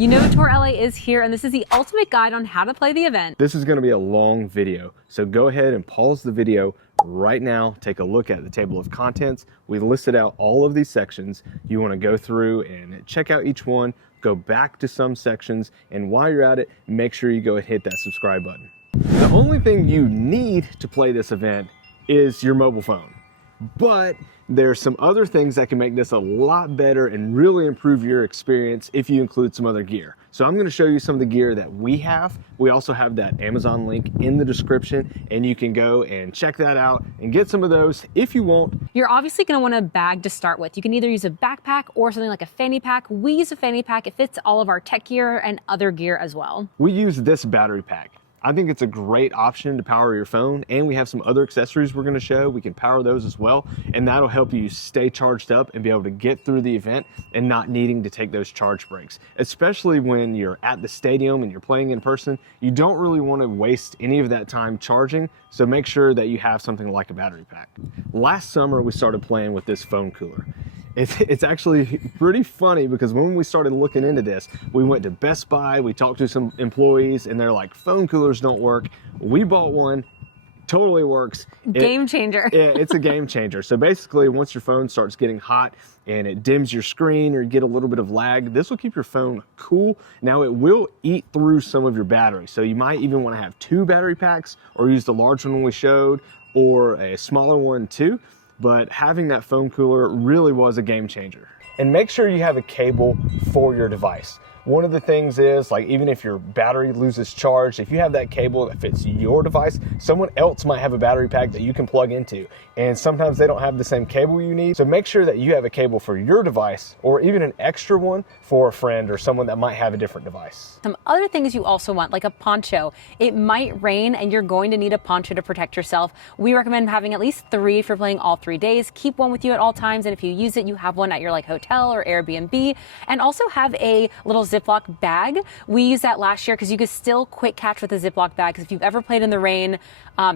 Unova Tour LA is here, and this is the ultimate guide on how to play the event. This is going to be a long video, so go ahead and pause the video right now. Take a look at the table of contents. We listed out all of these sections. You want to go through and check out each one, go back to some sections, and while you're at it, make sure you go and hit that subscribe button. The only thing you need to play this event is your mobile phone. But there's some other things that can make this a lot better and really improve your experience if you include some other gear. So I'm going to show you some of the gear that we have. We also have that Amazon link in the description, and you can go and check that out and get some of those if you want. You're obviously going to want a bag to start with. You can either use a backpack or something like a fanny pack. We use a fanny pack. It fits all of our tech gear and other gear as well. We use this battery pack. I think it's a great option to power your phone, and we have some other accessories we're going to show. We can power those as well, and that'll help you stay charged up and be able to get through the event and not needing to take those charge breaks. Especially when you're at the stadium and you're playing in person, you don't really want to waste any of that time charging, so make sure that you have something like a battery pack. Last summer, we started playing with this phone cooler. It's actually pretty funny because when we started looking into this, we went to Best Buy, we talked to some employees, and they're like, phone coolers don't work. We bought one, totally works. Game changer. Yeah, it's a game changer. So basically, once your phone starts getting hot and it dims your screen or you get a little bit of lag, this will keep your phone cool. Now, it will eat through some of your battery. So you might even want to have two battery packs or use the large one we showed or a smaller one too. But having that phone cooler really was a game changer. And make sure you have a cable for your device. One of the things is, like, even if your battery loses charge, if you have that cable that fits your device, someone else might have a battery pack that you can plug into. And sometimes they don't have the same cable you need. So make sure that you have a cable for your device or even an extra one for a friend or someone that might have a different device. Some other things you also want, like a poncho. It might rain and you're going to need a poncho to protect yourself. We recommend having at least 3 if you're playing all 3 days. Keep one with you at all times, and if you use it, you have one at your hotel or Airbnb. And also have a little Ziploc bag. We used that last year because you could still quick catch with a Ziploc bag, because if you've ever played in the rain,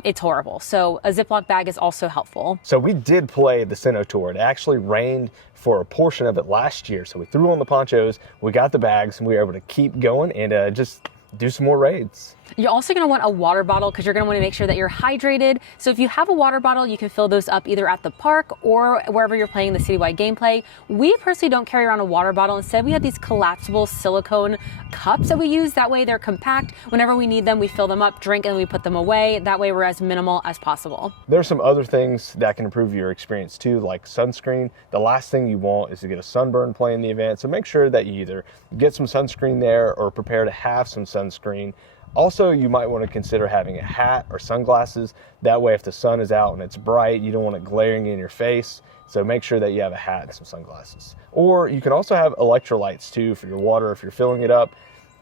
it's horrible. So a Ziploc bag is also helpful. So we did play the Unova Tour. It actually rained for a portion of it last year. So we threw on the ponchos, we got the bags, and we were able to keep going and just do some more raids. You're also going to want a water bottle because you're going to want to make sure that you're hydrated. So if you have a water bottle, you can fill those up either at the park or wherever you're playing the citywide gameplay. We personally don't carry around a water bottle. Instead, we have these collapsible silicone cups that we use. That way they're compact. Whenever we need them, we fill them up, drink, and we put them away. That way we're as minimal as possible. There's some other things that can improve your experience too, like sunscreen. The last thing you want is to get a sunburn playing the event. So make sure that you either get some sunscreen there or prepare to have some sunscreen. Also, you might want to consider having a hat or sunglasses. That way, if the sun is out and it's bright, you don't want it glaring in your face. So make sure that you have a hat and some sunglasses. Or you can also have electrolytes too for your water if you're filling it up.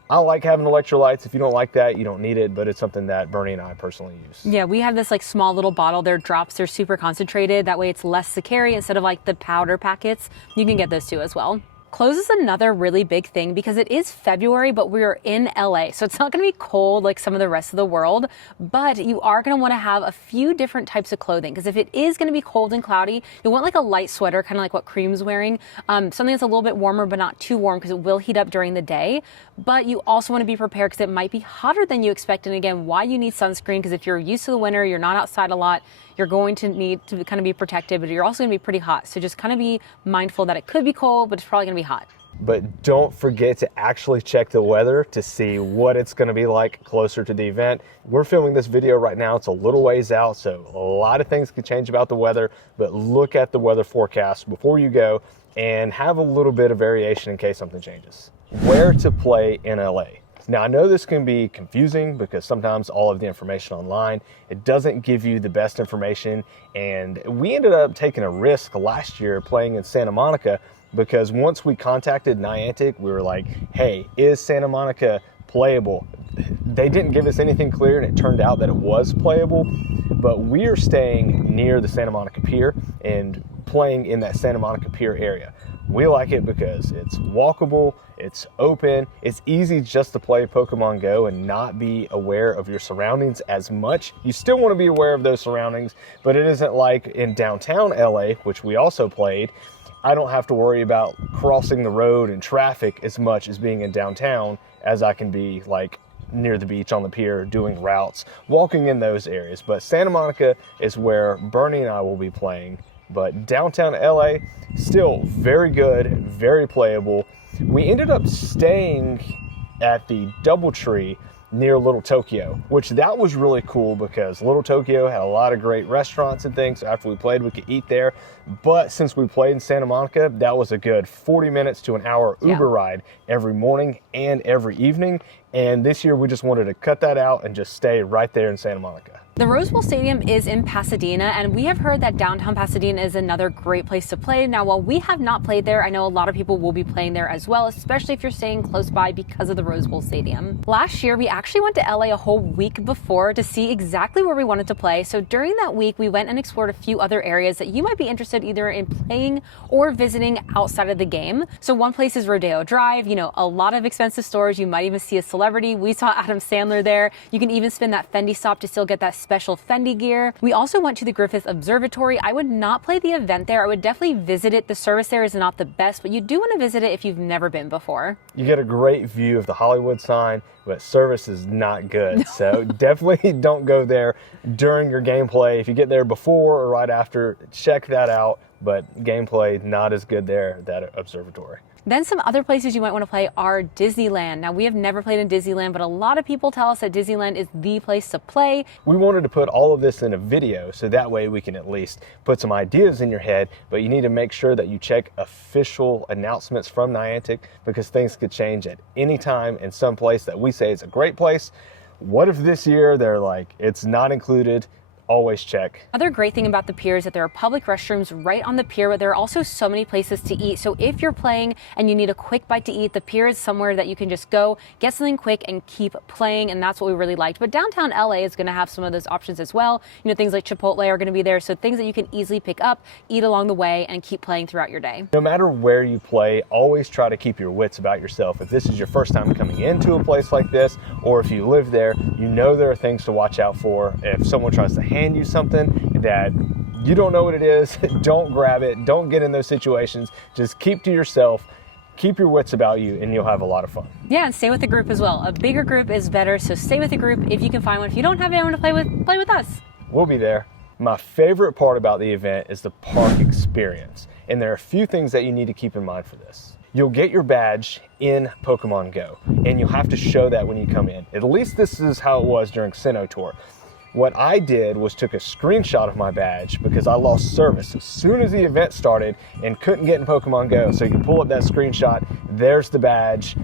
I like having electrolytes. If you don't like that, you don't need it, but it's something that Bernie and I personally use. Yeah, we have this small little bottle. They're drops. They're super concentrated. That way it's less to carry instead of the powder packets. You can get those too as well. Clothes is another really big thing because it is February, but we're in LA. So it's not going to be cold like some of the rest of the world, but you are going to want to have a few different types of clothing, because if it is going to be cold and cloudy, you want a light sweater, kind of like what Cream's wearing. Something that's a little bit warmer, but not too warm because it will heat up during the day. But you also want to be prepared because it might be hotter than you expect. And again, why you need sunscreen, because if you're used to the winter, you're not outside a lot, you're going to need to kind of be protected, but you're also going to be pretty hot. So just kind of be mindful that it could be cold, but it's probably going to be hot. But don't forget to actually check the weather to see what it's going to be like closer to the event. We're filming this video right now. It's a little ways out, so a lot of things can change about the weather, but look at the weather forecast before you go and have a little bit of variation in case something changes. Where to play in LA? Now, I know this can be confusing because sometimes all of the information online, it doesn't give you the best information. And we ended up taking a risk last year playing in Santa Monica, because once we contacted Niantic, we were like, hey, is Santa Monica playable? They didn't give us anything clear, and it turned out that it was playable. But we are staying near the Santa Monica Pier and playing in that Santa Monica Pier area. We like it because it's walkable, it's open, it's easy just to play Pokemon Go and not be aware of your surroundings as much. You still want to be aware of those surroundings, but it isn't like in downtown LA, which we also played. I don't have to worry about crossing the road and traffic as much as being in downtown as I can be like near the beach on the pier doing routes, walking in those areas. But Santa Monica is where Bernie and I will be playing. But downtown LA, still very good, very playable. We ended up staying at the DoubleTree near Little Tokyo, which that was really cool because Little Tokyo had a lot of great restaurants and things. So after we played, we could eat there. But since we played in Santa Monica, that was a good 40 minutes to an hour Uber ride every morning and every evening. And this year we just wanted to cut that out and just stay right there in Santa Monica. The Rose Bowl Stadium is in Pasadena, and we have heard that downtown Pasadena is another great place to play. Now, while we have not played there, I know a lot of people will be playing there as well, especially if you're staying close by because of the Rose Bowl Stadium. Last year, we actually went to LA a whole week before to see exactly where we wanted to play. So during that week, we went and explored a few other areas that you might be interested either in playing or visiting outside of the game. So one place is Rodeo Drive, you know, a lot of expensive stores. You might even see a celebrity. We saw Adam Sandler there. You can even spin that Fendi stop to still get that special Fendi gear. We also went to the Griffith Observatory. I would not play the event there. I would definitely visit it. The service there is not the best, but you do want to visit it if you've never been before. You get a great view of the Hollywood sign, but service is not good. So definitely don't go there during your gameplay. If you get there before or right after, check that out. But gameplay not as good there at that observatory. Then some other places you might want to play are Disneyland. Now, we have never played in Disneyland, but a lot of people tell us that Disneyland is the place to play. We wanted to put all of this in a video so that way we can at least put some ideas in your head, but you need to make sure that you check official announcements from Niantic because things could change at any time in some place that we say is a great place. What if this year they're like, it's not included? Always check. Other great thing about the pier is that there are public restrooms right on the pier, but there are also so many places to eat. So if you're playing and you need a quick bite to eat, the pier is somewhere that you can just go, get something quick and keep playing. And that's what we really liked. But downtown LA is going to have some of those options as well. You know, things like Chipotle are going to be there. So things that you can easily pick up, eat along the way and keep playing throughout your day. No matter where you play, always try to keep your wits about yourself. If this is your first time coming into a place like this, or if you live there, you know there are things to watch out for. If someone tries to hand you something that you don't know what it is, don't grab it, don't get in those situations. Just keep to yourself, keep your wits about you, and you'll have a lot of fun. Yeah, and stay with the group as well. A bigger group is better, so stay with the group if you can find one. If you don't have anyone to play with us. We'll be there. My favorite part about the event is the park experience, and there are a few things that you need to keep in mind for this. You'll get your badge in Pokemon Go, and you'll have to show that when you come in. At least this is how it was during Sinnoh Tour. What I did was took a screenshot of my badge because I lost service as soon as the event started and couldn't get in Pokemon Go. So you can pull up that screenshot, there's the badge,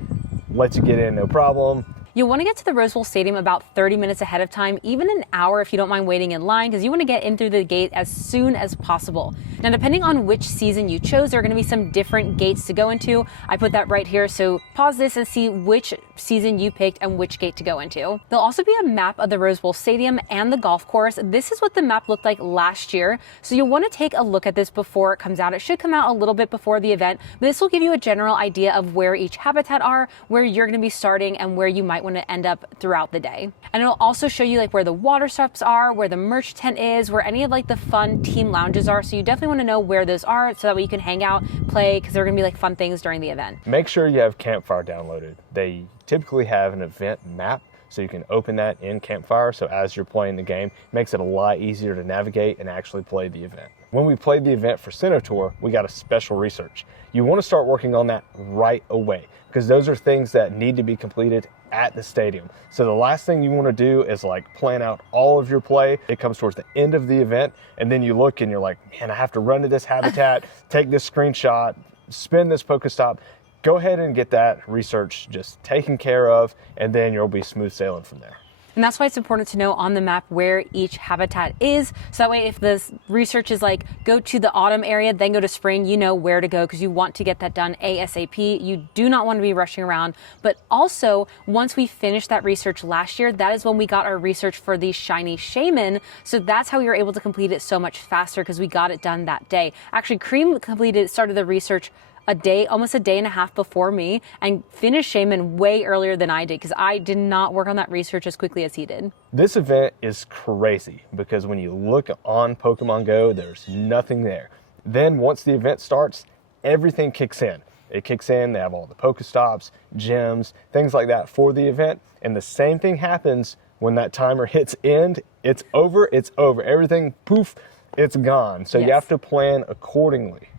lets you get in, no problem. You'll want to get to the Rose Bowl Stadium about 30 minutes ahead of time, even an hour if you don't mind waiting in line, because you want to get in through the gate as soon as possible. Now, depending on which season you chose, there are going to be some different gates to go into. I put that right here, so pause this and see which season you picked and which gate to go into. There'll also be a map of the Rose Bowl Stadium and the golf course. This is what the map looked like last year, so you'll want to take a look at this before it comes out. It should come out a little bit before the event, but this will give you a general idea of where each habitat are, where you're going to be starting, and where you might want to end up throughout the day. And it'll also show you like where the water stops are, where the merch tent is, where any of like the fun team lounges are. So you definitely want to know where those are so that way you can hang out, play, because there are going to be like fun things during the event. Make sure you have Campfire downloaded. They typically have an event map, so you can open that in Campfire. So as you're playing the game, it makes it a lot easier to navigate and actually play the event. When we played the event for Sinnoh Tour, we got a special research. You want to start working on that right away because those are things that need to be completed at the stadium. So the last thing you want to do is like plan out all of your play. It comes towards the end of the event and then you look and you're like, man, I have to run to this habitat, take this screenshot, spin this Pokestop. Go ahead and get that research just taken care of, and then you'll be smooth sailing from there. And that's why it's important to know on the map where each habitat is. So that way, if this research is like, go to the autumn area, then go to spring, you know where to go because you want to get that done ASAP. You do not want to be rushing around. But also, once we finished that research last year, that is when we got our research for the shiny shaman. So that's how we were able to complete it so much faster because we got it done that day. Actually, Cream started the research almost a day and a half before me, and finished Shaman way earlier than I did because I did not work on that research as quickly as he did. This event is crazy because when you look on Pokemon Go, there's nothing there. Then once the event starts, everything kicks in. It kicks in, they have all the Pokestops, gyms, things like that for the event. And the same thing happens when that timer hits end. It's over, everything, poof, it's gone. So you have to plan accordingly.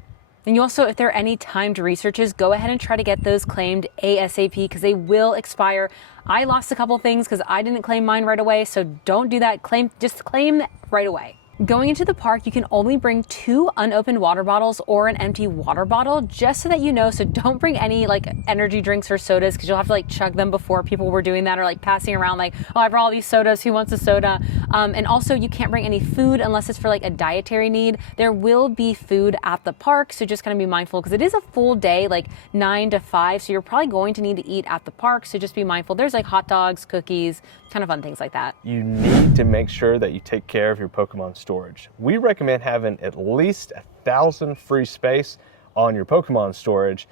And you also, if there are any timed researches, go ahead and try to get those claimed ASAP because they will expire. I lost a couple things because I didn't claim mine right away, so don't do that. Just claim right away. Going into the park, you can only bring 2 unopened water bottles or an empty water bottle, just so that you know. So don't bring any like energy drinks or sodas because you'll have to like chug them before. People were doing that, or like passing around like, oh, I brought all these sodas, who wants a soda? And also you can't bring any food unless it's for like a dietary need. There will be food at the park, so just kind of be mindful because it is a full day, like 9 to 5. So you're probably going to need to eat at the park. So just be mindful. There's like hot dogs, cookies, kind of fun things like that. You need to make sure that you take care of your Pokemon storage. We recommend having at least 1,000 free space on your Pokemon storage.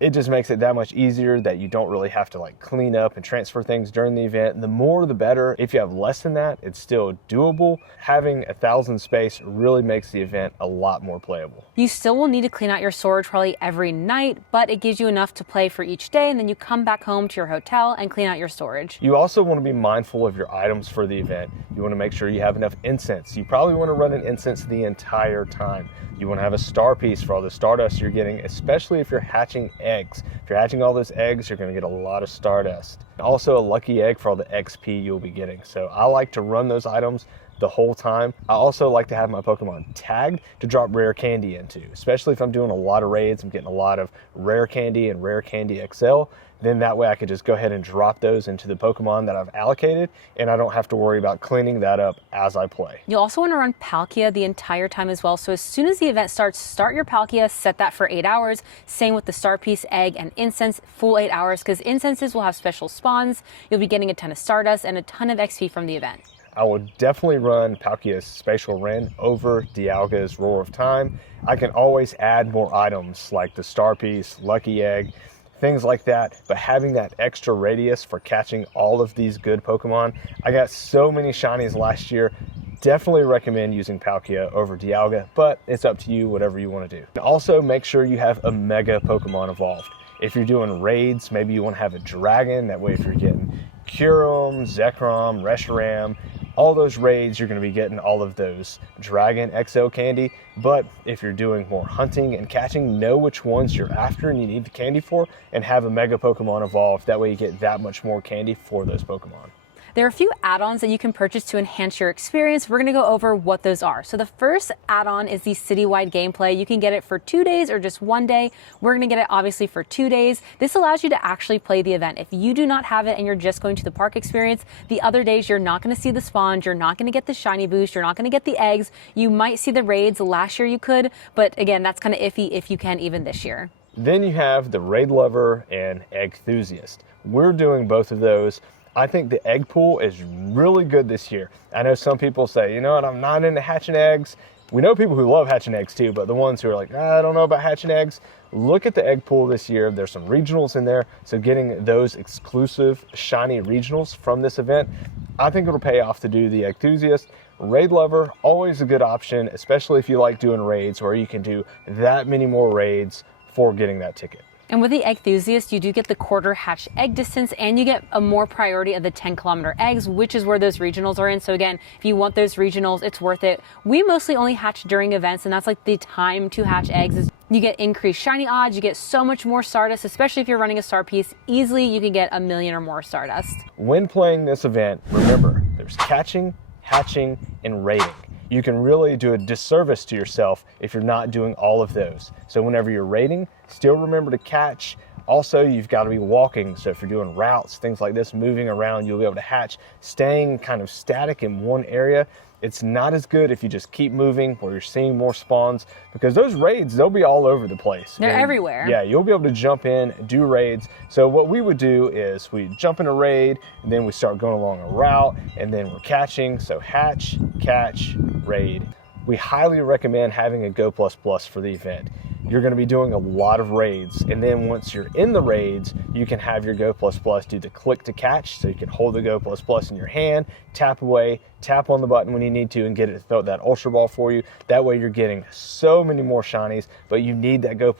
It just makes it that much easier that you don't really have to like clean up and transfer things during the event. The more the better. If you have less than that, it's still doable. Having 1,000 space really makes the event a lot more playable. You still will need to clean out your storage probably every night, but it gives you enough to play for each day, and then you come back home to your hotel and clean out your storage. You also want to be mindful of your items for the event. You want to make sure you have enough incense. You probably want to run an incense the entire time. You want to have a star piece for all the stardust you're getting, especially if you're hatching eggs. If you're hatching all those eggs, you're going to get a lot of stardust. Also a lucky egg for all the XP you'll be getting. So I like to run those items the whole time. I also like to have my Pokemon tagged to drop rare candy into, especially if I'm doing a lot of raids, I'm getting a lot of rare candy and rare candy XL. Then that way I could just go ahead and drop those into the Pokemon that I've allocated, and I don't have to worry about cleaning that up as I play. You'll also want to run Palkia the entire time as well. So as soon as the event starts, start your Palkia, set that for 8 hours. Same with the Star Piece, Egg, and Incense, full 8 hours, because incenses will have special spawns. You'll be getting a ton of Stardust and a ton of XP from the event. I would definitely run Palkia's Spatial Wren over Dialga's Roar of Time. I can always add more items like the Star Piece, Lucky Egg, things like that, but having that extra radius for catching all of these good Pokemon. I got so many shinies last year. Definitely recommend using Palkia over Dialga, but it's up to you, whatever you want to do. And also make sure you have a Mega Pokemon evolved. If you're doing raids, maybe you want to have a Dragon. That way if you're getting Kyurem, Zekrom, Reshiram, all those raids, you're going to be getting all of those Dragon XL candy. But if you're doing more hunting and catching, know which ones you're after and you need the candy for, and have a Mega Pokemon evolved. That way you get that much more candy for those Pokemon. There are a few add-ons that you can purchase to enhance your experience. We're going to go over what those are. So the first add-on is the citywide gameplay. You can get it for 2 days or just 1 day. We're going to get it obviously for 2 days. This allows you to actually play the event. If you do not have it and you're just going to the park experience, the other days you're not going to see the spawns, you're not going to get the shiny boost, you're not going to get the eggs. You might see the raids. Last year you could, but again, that's kind of iffy if you can even this year. Then you have the Raid Lover and Egg Enthusiast. We're doing both of those. I think the egg pool is really good this year. I know some people say, you know what, I'm not into hatching eggs. We know people who love hatching eggs too, but the ones who are like, I don't know about hatching eggs, look at the egg pool this year. There's some regionals in there, so getting those exclusive shiny regionals from this event, I think it'll pay off to do the Egg Enthusiast. Raid Lover, always a good option, especially if you like doing raids where you can do that many more raids for getting that ticket. And with the Egg Enthusiast, you do get the quarter hatch egg distance, and you get a more priority of the 10-kilometer eggs, which is where those regionals are in. So again, if you want those regionals, it's worth it. We mostly only hatch during events, and that's like the time to hatch eggs. Is you get increased shiny odds, you get so much more Stardust, especially if you're running a Star Piece. Easily, you can get 1 million or more Stardust. When playing this event, remember, there's catching, hatching, and raiding. You can really do a disservice to yourself if you're not doing all of those. So whenever you're raiding, still remember to catch. Also, you've got to be walking. So if you're doing routes, things like this, moving around, you'll be able to hatch. Staying kind of static in one area, it's not as good if you just keep moving where you're seeing more spawns, because those raids, they'll be all over the place. They're everywhere. Yeah, you'll be able to jump in, do raids. So what we would do is we jump in a raid, and then we start going along a route, and then we're catching. So hatch, catch, raid. We highly recommend having a Go++ for the event. you're going to be doing a lot of raids. And then once you're in the raids, you can have your Go++ do the click to catch. So you can hold the Go++ in your hand, tap away, tap on the button when you need to, and get it to throw that Ultra Ball for you. That way you're getting so many more shinies, but you need that Go++,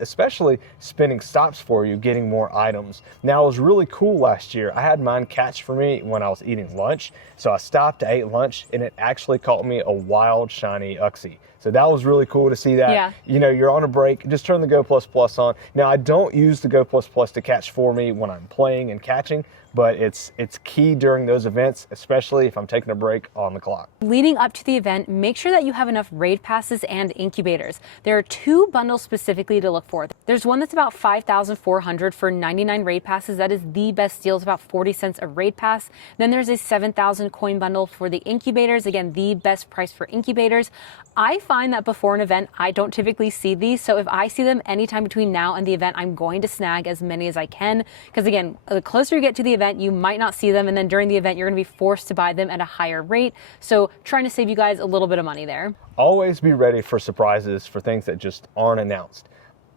especially spinning stops for you, getting more items. Now, it was really cool last year. I had mine catch for me when I was eating lunch. So I stopped, I ate lunch, and it actually caught me a wild shiny Uxie. So that was really cool to see that. Yeah. You know, you're on a break, just turn the Go++ on. Now, I don't use the Go++ to catch for me when I'm playing and catching, but it's key during those events, especially if I'm taking a break on the clock. Leading up to the event, make sure that you have enough raid passes and incubators. There are 2 bundles specifically to look for. There's one that's about 5,400 for 99 raid passes. That is the best deal. It's about 40 cents a raid pass. Then there's a 7,000 coin bundle for the incubators. Again, the best price for incubators. I find that before an event, I don't typically see these. So if I see them anytime between now and the event, I'm going to snag as many as I can. Because again, the closer you get to the event, you might not see them. And then during the event, you're going to be forced to buy them at a higher rate. So trying to save you guys a little bit of money there. Always be ready for surprises, for things that just aren't announced.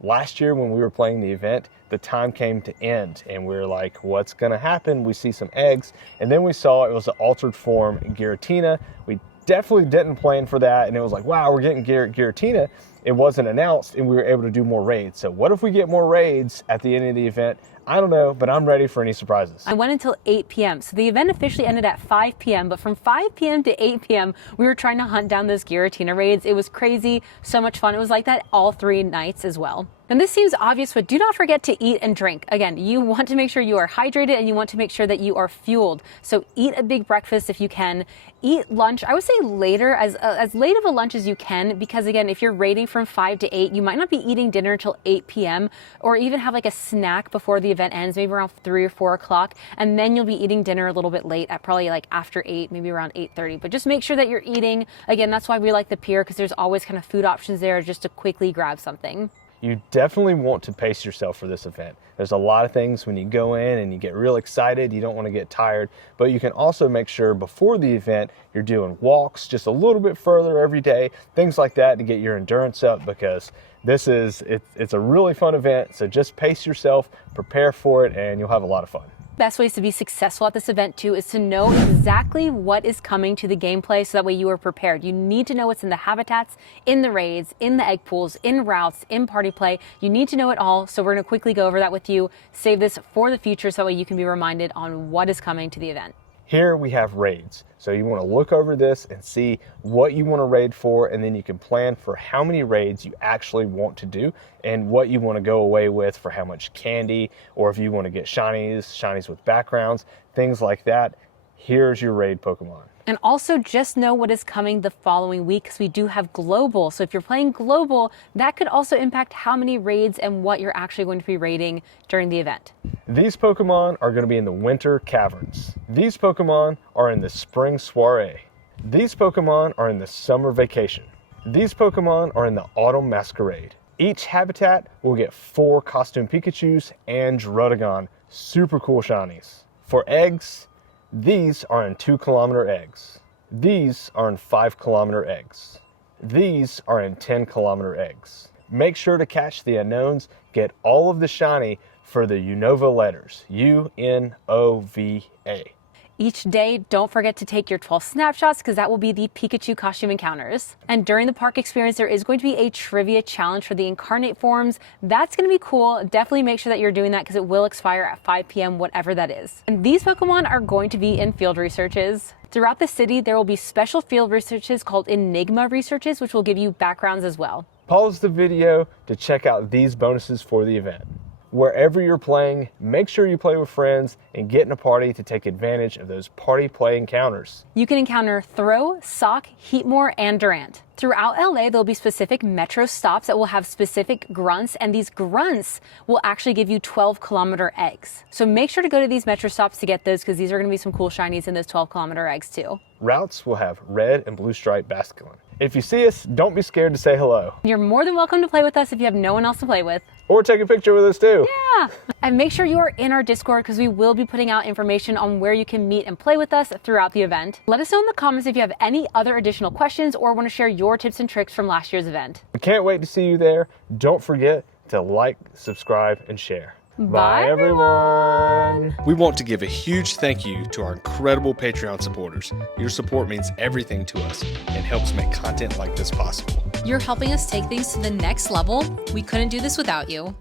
Last year when we were playing the event, the time came to end and we were like, what's going to happen? We see some eggs, and then we saw it was an altered form Giratina. We definitely didn't plan for that, and it was like, wow, we're getting Giratina. It wasn't announced, and we were able to do more raids. So what if we get more raids at the end of the event? I don't know, but I'm ready for any surprises. I went until 8 p.m. So the event officially ended at 5 p.m. But from 5 p.m. to 8 p.m., we were trying to hunt down those Giratina raids. It was crazy, so much fun. It was like that all 3 nights as well. And this seems obvious, but do not forget to eat and drink. Again, you want to make sure you are hydrated and you want to make sure that you are fueled. So eat a big breakfast if you can. Eat lunch, I would say later, as late of a lunch as you can, because again, if you're raiding from 5 to 8, you might not be eating dinner until 8 p.m. or even have like a snack before the event ends, maybe around 3 or 4 o'clock, and then you'll be eating dinner a little bit late at probably like after 8, maybe around 8:30. But just make sure that you're eating. Again, that's why we like the pier, because there's always kind of food options there just to quickly grab something. You definitely want to pace yourself for this event. There's a lot of things when you go in and you get real excited, you don't want to get tired, but you can also make sure before the event you're doing walks just a little bit further every day, things like that to get your endurance up, because it's a really fun event. So just pace yourself, prepare for it, and you'll have a lot of fun. Best ways to be successful at this event too is to know exactly what is coming to the gameplay, so that way you are prepared. You need to know what's in the habitats, in the raids, in the egg pools, in routes, in party play. You need to know it all. So we're going to quickly go over that with you. Save this for the future so that way you can be reminded on what is coming to the event. Here we have raids. So you want to look over this and see what you want to raid for, and then you can plan for how many raids you actually want to do and what you want to go away with for how much candy, or if you want to get shinies with backgrounds, things like that. Here's your raid Pokemon. And also just know what is coming the following week, because we do have global. So if you're playing global, that could also impact how many raids and what you're actually going to be raiding during the event. These Pokemon are going to be in the winter caverns. These Pokemon are in the spring soiree. These Pokemon are in the summer vacation. These Pokemon are in the autumn masquerade. Each habitat will get 4 costume Pikachus and Druddigon, super cool shinies. For eggs, these are in 2-kilometer eggs. These are in 5-kilometer eggs. These are in 10-kilometer eggs. Make sure to catch the unknowns. Get all of the shiny for the Unova letters, U-N-O-V-A. Each day, don't forget to take your 12 snapshots, because that will be the Pikachu costume encounters. And during the park experience, there is going to be a trivia challenge for the incarnate forms. That's going to be cool. Definitely make sure that you're doing that, because it will expire at 5 p.m., whatever that is. And these Pokemon are going to be in field researches. Throughout the city, there will be special field researches called Enigma researches, which will give you backgrounds as well. Pause the video to check out these bonuses for the event. Wherever you're playing, make sure you play with friends and get in a party to take advantage of those party play encounters. You can encounter Throw, Sock, Heatmore, and Durant. Throughout LA, there'll be specific metro stops that will have specific grunts, and these grunts will actually give you 12-kilometer eggs. So make sure to go to these metro stops to get those, because these are going to be some cool shinies in those 12-kilometer eggs too. Routes will have red and blue stripe Basculin. If you see us, don't be scared to say hello. You're more than welcome to play with us if you have no one else to play with. Or take a picture with us too. Yeah. And make sure you are in our Discord because we will be putting out information on where you can meet and play with us throughout the event. Let us know in the comments if you have any other additional questions or want to share your tips and tricks from last year's event. We can't wait to see you there. Don't forget to like, subscribe, and share. Bye, everyone. We want to give a huge thank you to our incredible Patreon supporters. Your support means everything to us and helps make content like this possible. You're helping us take things to the next level. We couldn't do this without you.